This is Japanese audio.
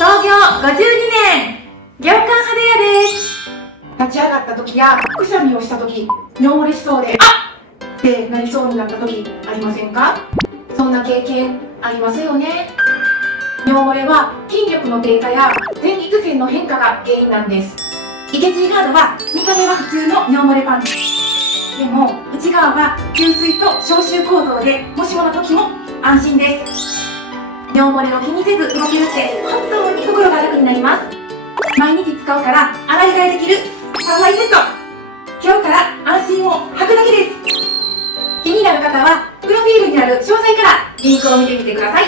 創業52年、業間派手屋です。立ち上がった時やくしゃみをした時、尿漏れしそうでってなりそうになった時ありませんか？そんな経験ありますよね。尿漏れは筋力の低下や前立腺の変化が原因なんです。イケツイガードは見た目は普通の尿漏れパンツでも、内側は吸水と消臭構造で、もしもの時も安心です。尿漏れを気にせず動けるって本当に心が楽になります。毎日使うから洗い替えできる3枚セット。今日から安心を履くだけです。気になる方はプロフィールにある詳細からリンクを見てみてください。